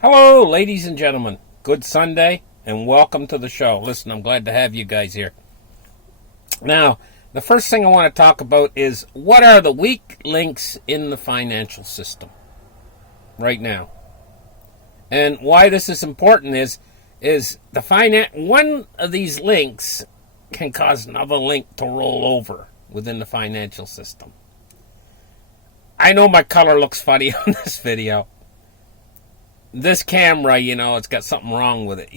Hello, ladies and gentlemen. Good Sunday, and welcome to the show. Listen, I'm glad to have you guys here. Now, the first thing I want to talk about is what are the weak links in the financial system right now? And why this is important is one of these links can cause another link to roll over within the financial system. I know my color looks funny on this video. This camera, it's got something wrong with it.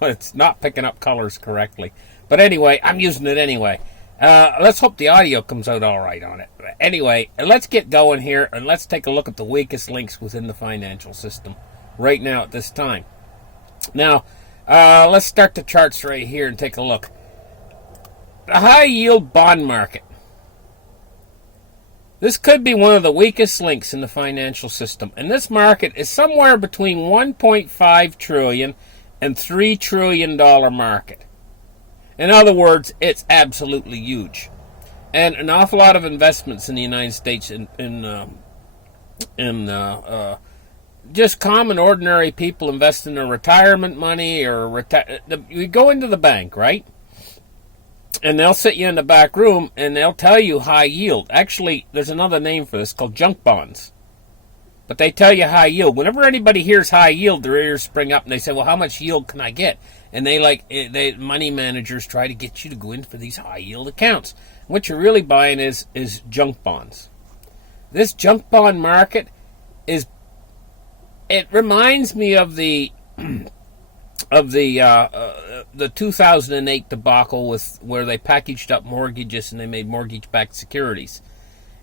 It's not picking up colors correctly. But anyway, I'm using it anyway. Let's hope the audio comes out all right on it. But anyway, let's get going here and let's take a look at the weakest links within the financial system right now at this time. Now, let's start the charts right here and take a look. The high yield bond market. This could be one of the weakest links in the financial system. And this market is somewhere between $1.5 trillion and $3 trillion market. In other words, it's absolutely huge. And an awful lot of investments in the United States in just common, ordinary people invest in their retirement money or you go into the bank, right? And they'll sit you in the back room and they'll tell you high yield. Actually, there's another name for this called junk bonds. But they tell you high yield. Whenever anybody hears high yield, their ears spring up and they say, well, how much yield can I get? And money managers try to get you to go in for these high yield accounts. What you're really buying is junk bonds. This junk bond market it reminds me of the 2008 debacle where they packaged up mortgages and they made mortgage-backed securities.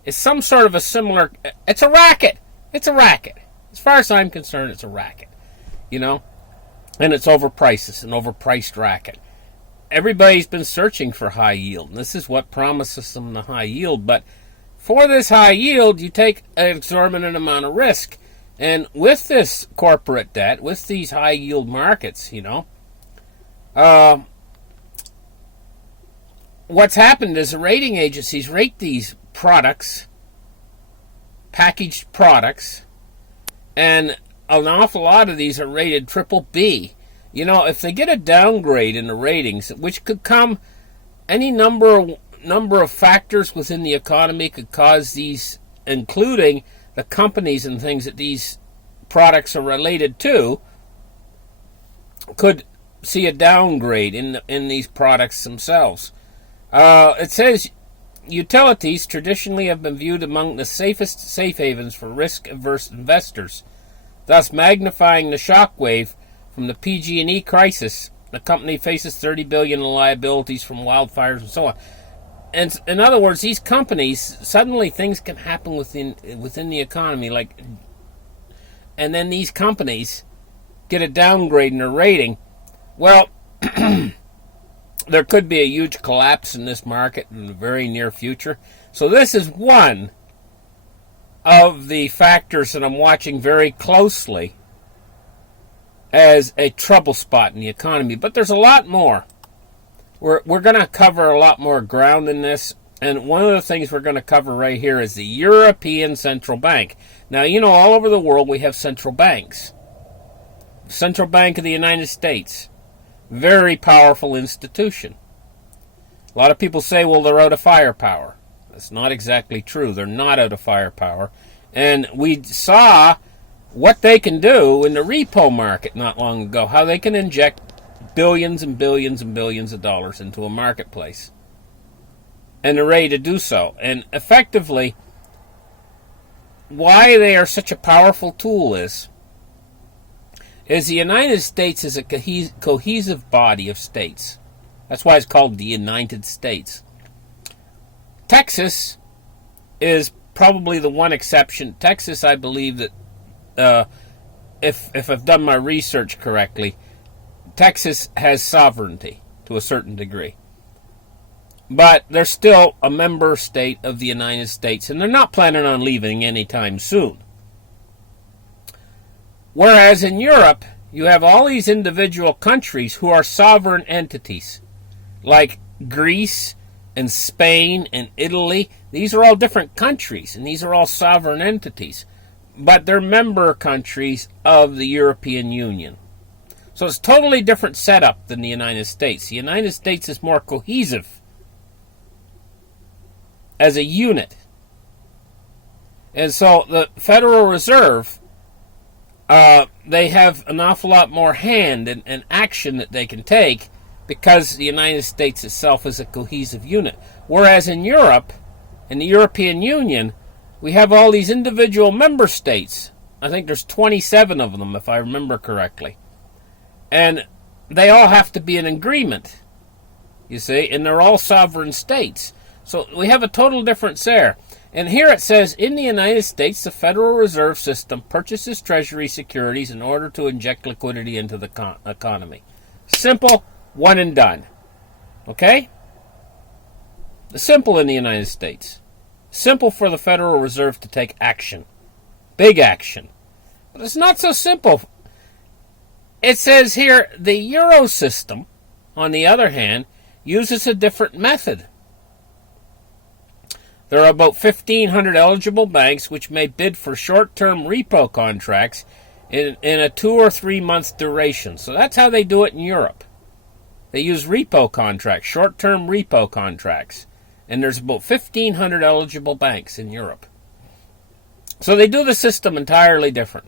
It's some sort of a similar. It's a racket. It's a racket. As far as I'm concerned, it's a racket. And it's overpriced. It's an overpriced racket. Everybody's been searching for high yield, and this is what promises them the high yield. But for this high yield, you take an exorbitant amount of risk. And with this corporate debt, with these high yield markets, what's happened is the rating agencies rate these products, packaged products, and an awful lot of these are rated triple B. If they get a downgrade in the ratings, which could come any number of factors within the economy could cause these, including the companies and things that these products are related to, could see a downgrade in these products themselves. It says utilities traditionally have been viewed among the safest safe havens for risk-averse investors, thus magnifying the shockwave from the PG&E crisis. The company faces $30 billion in liabilities from wildfires and so on. And in other words, these companies, suddenly things can happen within the economy, and then these companies get a downgrade in their rating. Well, there could be a huge collapse in this market in the very near future. So this is one of the factors that I'm watching very closely as a trouble spot in the economy. But there's a lot more. We're going to cover a lot more ground in this, and one of the things we're going to cover right here is the European Central Bank. Now, all over the world we have central banks. Central Bank of the United States, very powerful institution. A lot of people say, well, they're out of firepower. That's not exactly true. They're not out of firepower. And we saw what they can do in the repo market not long ago, how they can inject billions and billions and billions of dollars into a marketplace. And they're ready to do so. And effectively, why they are such a powerful tool is the United States is a cohesive body of states. That's why it's called the United States. Texas is probably the one exception. Texas, I believe that, if I've done my research correctly, Texas has sovereignty to a certain degree. But they're still a member state of the United States, and they're not planning on leaving anytime soon. Whereas in Europe, you have all these individual countries who are sovereign entities, like Greece and Spain and Italy. These are all different countries, and these are all sovereign entities. but they're member countries of the European Union. So it's a totally different setup than the United States. The United States is more cohesive as a unit. And so the Federal Reserve, they have an awful lot more hand and action that they can take because the United States itself is a cohesive unit. Whereas in Europe, in the European Union, we have all these individual member states. I think there's 27 of them, if I remember correctly. And they all have to be in agreement, you see, and they're all sovereign states. So we have a total difference there. And here it says, in the United States, the Federal Reserve System purchases Treasury securities in order to inject liquidity into the economy. Simple, one and done. Okay? Simple in the United States. Simple for the Federal Reserve to take action. Big action. But it's not so simple. It says here, the Euro system, on the other hand, uses a different method. There are about 1,500 eligible banks which may bid for short-term repo contracts in a 2 or 3 month duration. So that's how they do it in Europe. They use repo contracts, short-term repo contracts. And there's about 1,500 eligible banks in Europe. So they do the system entirely different.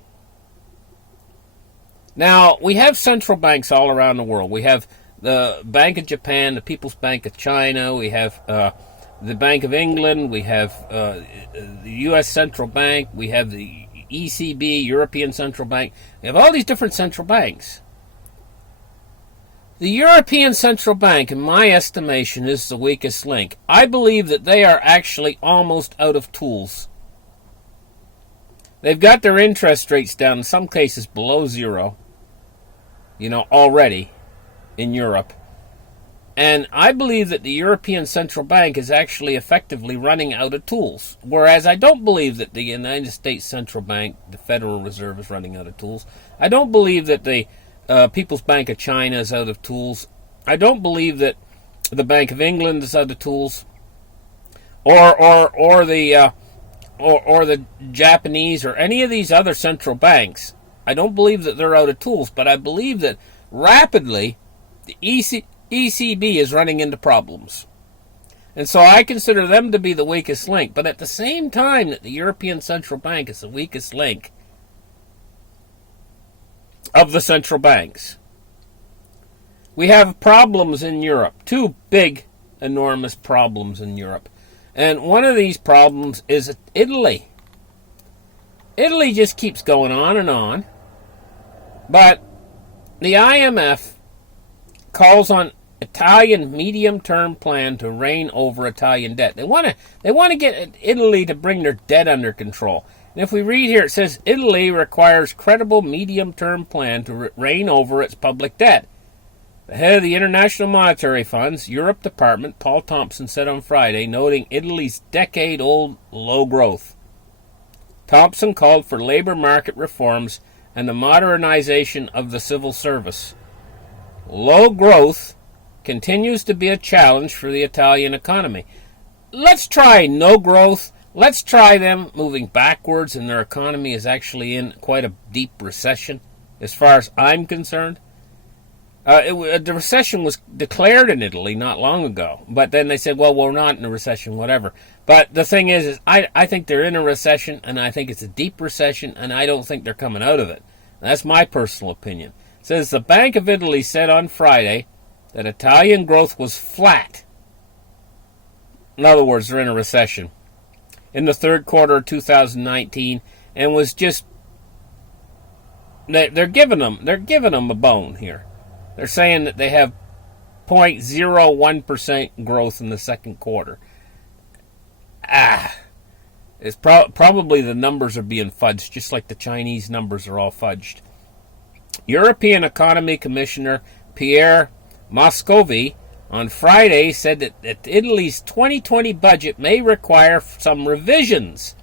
Now, we have central banks all around the world. We have the Bank of Japan, the People's Bank of China, we have the Bank of England, we have the U.S. Central Bank, we have the ECB, European Central Bank. We have all these different central banks. The European Central Bank, in my estimation, is the weakest link. I believe that they are actually almost out of tools. They've got their interest rates down, in some cases below zero, already in Europe. And I believe that the European Central Bank is actually effectively running out of tools. Whereas I don't believe that the United States Central Bank, the Federal Reserve, is running out of tools. I don't believe that the People's Bank of China is out of tools. I don't believe that the Bank of England is out of tools, or the Japanese or any of these other central banks. I don't believe that they're out of tools, but I believe that rapidly the ECB is running into problems. And so I consider them to be the weakest link. But at the same time that the European Central Bank is the weakest link of the central banks, we have problems in Europe. Two big, enormous problems in Europe. And one of these problems is Italy. Italy just keeps going on and on. But the IMF calls on Italian medium-term plan to reign over Italian debt. They want to get Italy to bring their debt under control. And if we read here, it says Italy requires credible medium-term plan to reign over its public debt. The head of the International Monetary Fund's Europe Department, Paul Thompson, said on Friday, noting Italy's decade-old low growth. Thompson called for labor market reforms and the modernization of the civil service. Low growth continues to be a challenge for the Italian economy. Let's try no growth. Let's try them moving backwards, and their economy is actually in quite a deep recession, as far as I'm concerned. The recession was declared in Italy not long ago, but then they said, well, we're not in a recession, whatever. But the thing is I think they're in a recession, and I think it's a deep recession, and I don't think they're coming out of it. That's my personal opinion. It says the Bank of Italy said on Friday that Italian growth was flat. In other words, they're in a recession in the third quarter of 2019, and was just they're giving them a bone here. They're saying that they have 0.01% growth in the second quarter. It's probably the numbers are being fudged, just like the Chinese numbers are all fudged. European Economy Commissioner Pierre Moscovici on Friday said that Italy's 2020 budget may require some revisions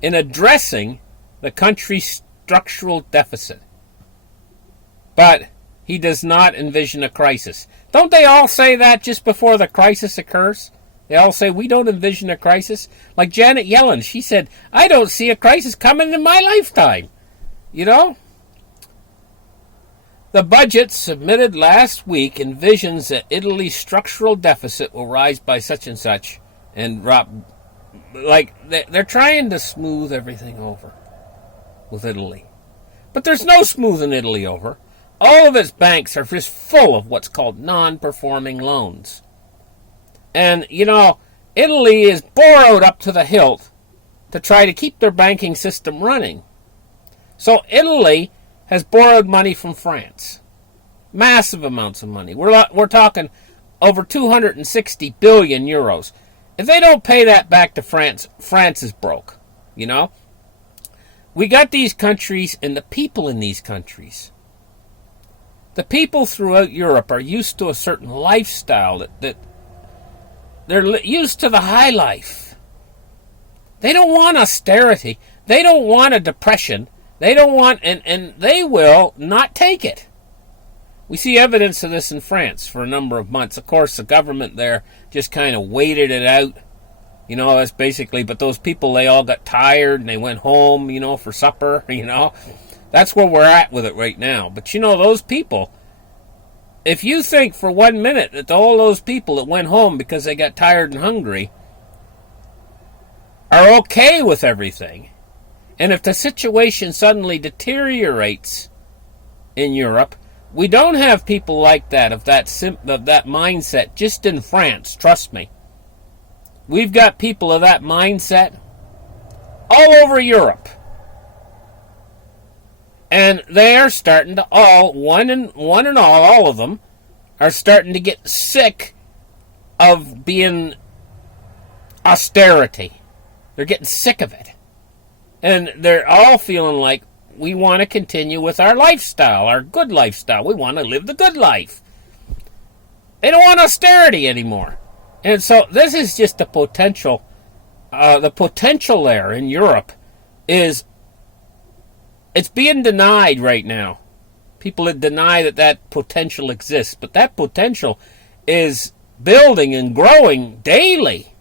in addressing the country's structural deficit. But he does not envision a crisis. Don't they all say that just before the crisis occurs? They all say, we don't envision a crisis. Like Janet Yellen, she said, I don't see a crisis coming in my lifetime. You know? The budget submitted last week envisions that Italy's structural deficit will rise by such and such and drop. Like, they're trying to smooth everything over with Italy. But there's no smoothing Italy over. All of its banks are just full of what's called non-performing loans. And, you know, Italy is borrowed up to the hilt to try to keep their banking system running. So Italy has borrowed money from France. Massive amounts of money. We're talking over 260 billion euros. If they don't pay that back to France, France is broke. You know? We got these countries and the people in these countries. The people throughout Europe are used to a certain lifestyle that they're used to the high life. They don't want austerity. They don't want a depression. They don't want, and they will not take it. We see evidence of this in France for a number of months. Of course, the government there just kind of waited it out. You know, that's basically, but those people, they all got tired and they went home, you know, for supper, you know. That's where we're at with it right now. But, you know, those people, if you think for 1 minute that all those people that went home because they got tired and hungry are okay with everything, and if the situation suddenly deteriorates in Europe, we don't have people like that, of that mindset, just in France, trust me. We've got people of that mindset all over Europe. And they are starting to one and all of them, are starting to get sick of being austerity. They're getting sick of it. And they're all feeling like we want to continue with our lifestyle, our good lifestyle. We want to live the good life. They don't want austerity anymore. And so this is just the potential. The potential there in Europe is, it's being denied right now. People that deny that potential exists. But that potential is building and growing daily.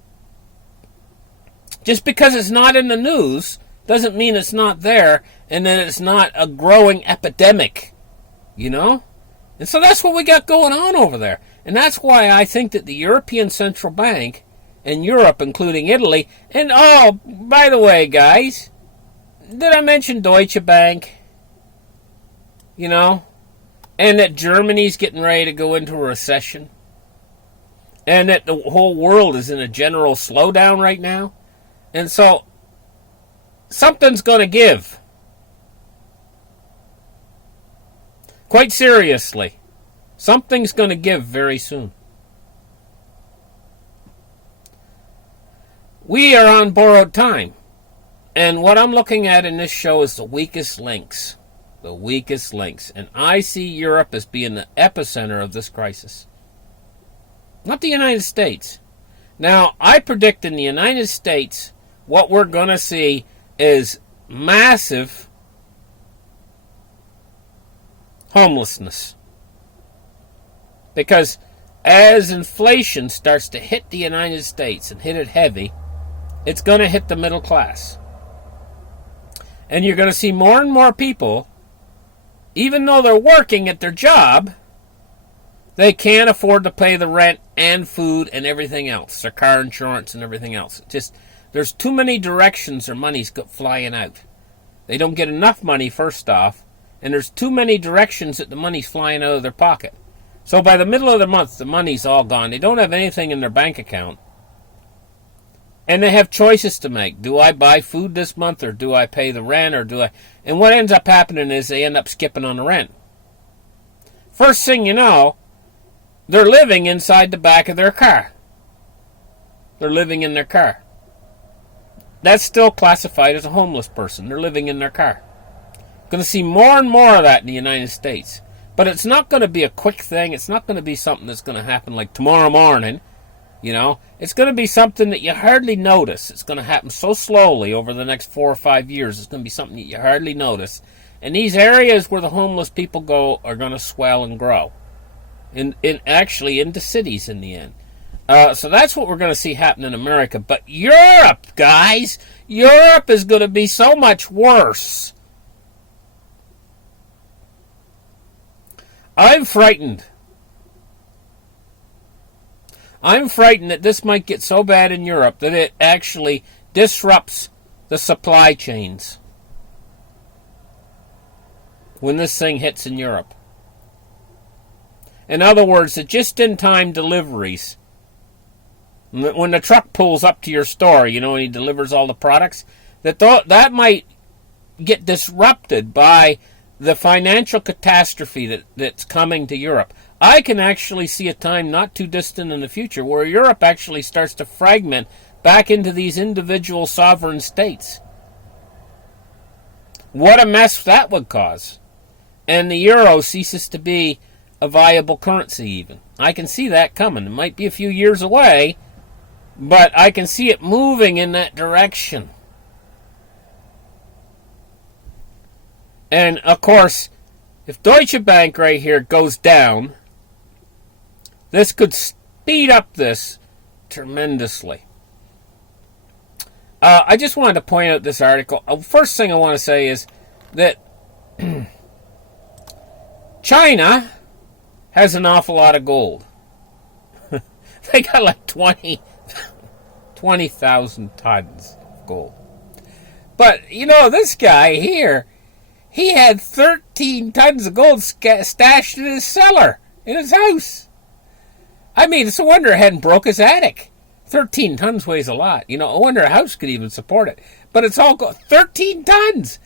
Just because it's not in the news doesn't mean it's not there and that it's not a growing epidemic. You know? And so that's what we got going on over there. And that's why I think that the European Central Bank and Europe, including Italy, and oh, by the way, guys, did I mention Deutsche Bank? You know? And that Germany's getting ready to go into a recession? And that the whole world is in a general slowdown right now? And so, something's going to give. Quite seriously. Something's going to give very soon. We are on borrowed time. And what I'm looking at in this show is the weakest links. The weakest links. And I see Europe as being the epicenter of this crisis. Not the United States. Now, I predict in the United States, what we're going to see is massive homelessness. Because as inflation starts to hit the United States and hit it heavy, it's going to hit the middle class. And you're going to see more and more people, even though they're working at their job, they can't afford to pay the rent and food and everything else, their car insurance and everything else. Just, there's too many directions their money's flying out. They don't get enough money, first off, and there's too many directions that the money's flying out of their pocket. So by the middle of the month, the money's all gone. They don't have anything in their bank account. And they have choices to make. Do I buy food this month, or do I pay the rent, or do I... And what ends up happening is they end up skipping on the rent. First thing you know, they're living inside the back of their car. They're living in their car. That's still classified as a homeless person. They're living in their car. Going to see more and more of that in the United States. But it's not going to be a quick thing. It's not going to be something that's going to happen like tomorrow morning. You know, it's going to be something that you hardly notice. It's going to happen so slowly over the next 4 or 5 years. It's going to be something that you hardly notice. And these areas where the homeless people go are going to swell and grow. Actually into cities in the end. So that's what we're going to see happen in America. But Europe, guys, Europe is going to be so much worse. I'm frightened. I'm frightened that this might get so bad in Europe that it actually disrupts the supply chains when this thing hits in Europe. In other words, the just-in-time deliveries. When the truck pulls up to your store, and he delivers all the products, that might get disrupted by the financial catastrophe that's coming to Europe. I can actually see a time not too distant in the future where Europe actually starts to fragment back into these individual sovereign states. What a mess that would cause. And the euro ceases to be a viable currency even. I can see that coming. It might be a few years away, but I can see it moving in that direction. And, of course, if Deutsche Bank right here goes down, this could speed up this tremendously. I just wanted to point out this article. First thing I want to say is that China has an awful lot of gold. They got like 20,000 tons of gold. But, this guy here, he had 13 tons of gold stashed in his cellar, in his house. I mean, it's a wonder it hadn't broke his attic. 13 tons weighs a lot. I wonder a house could even support it. But it's all 13 tons.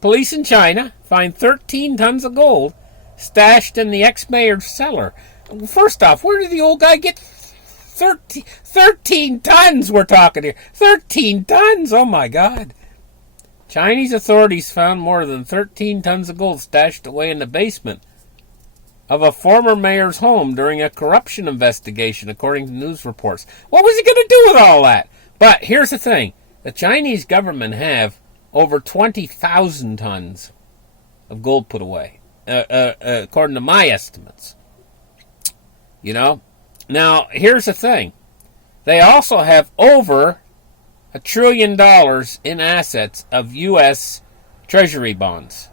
Police in China find 13 tons of gold stashed in the ex-mayor's cellar. First off, where did the old guy get 13 tons we're talking here? 13 tons! Oh my God. Chinese authorities found more than 13 tons of gold stashed away in the basement of a former mayor's home during a corruption investigation, according to news reports. What was he going to do with all that? But here's the thing. The Chinese government have over 20,000 tons of gold put away, according to my estimates. Now, here's the thing. They also have over $1 trillion in assets of U.S. Treasury bonds.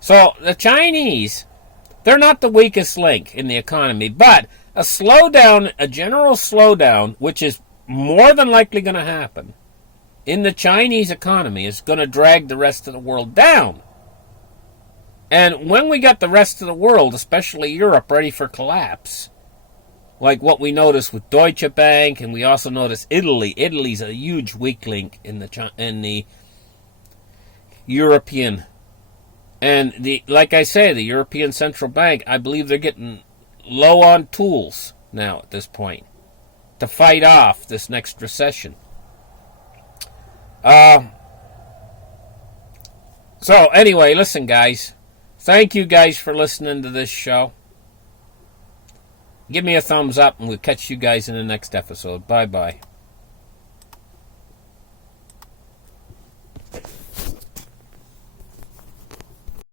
So the Chinese, they're not the weakest link in the economy, but a general slowdown, which is more than likely going to happen in the Chinese economy, is going to drag the rest of the world down. And when we got the rest of the world, especially Europe, ready for collapse, like what we noticed with Deutsche Bank, and we also noticed Italy. Italy's a huge weak link in the European. And like I say, the European Central Bank, I believe they're getting low on tools now at this point to fight off this next recession. So anyway, listen, guys. Thank you guys for listening to this show. Give me a thumbs up, and we'll catch you guys in the next episode. Bye-bye.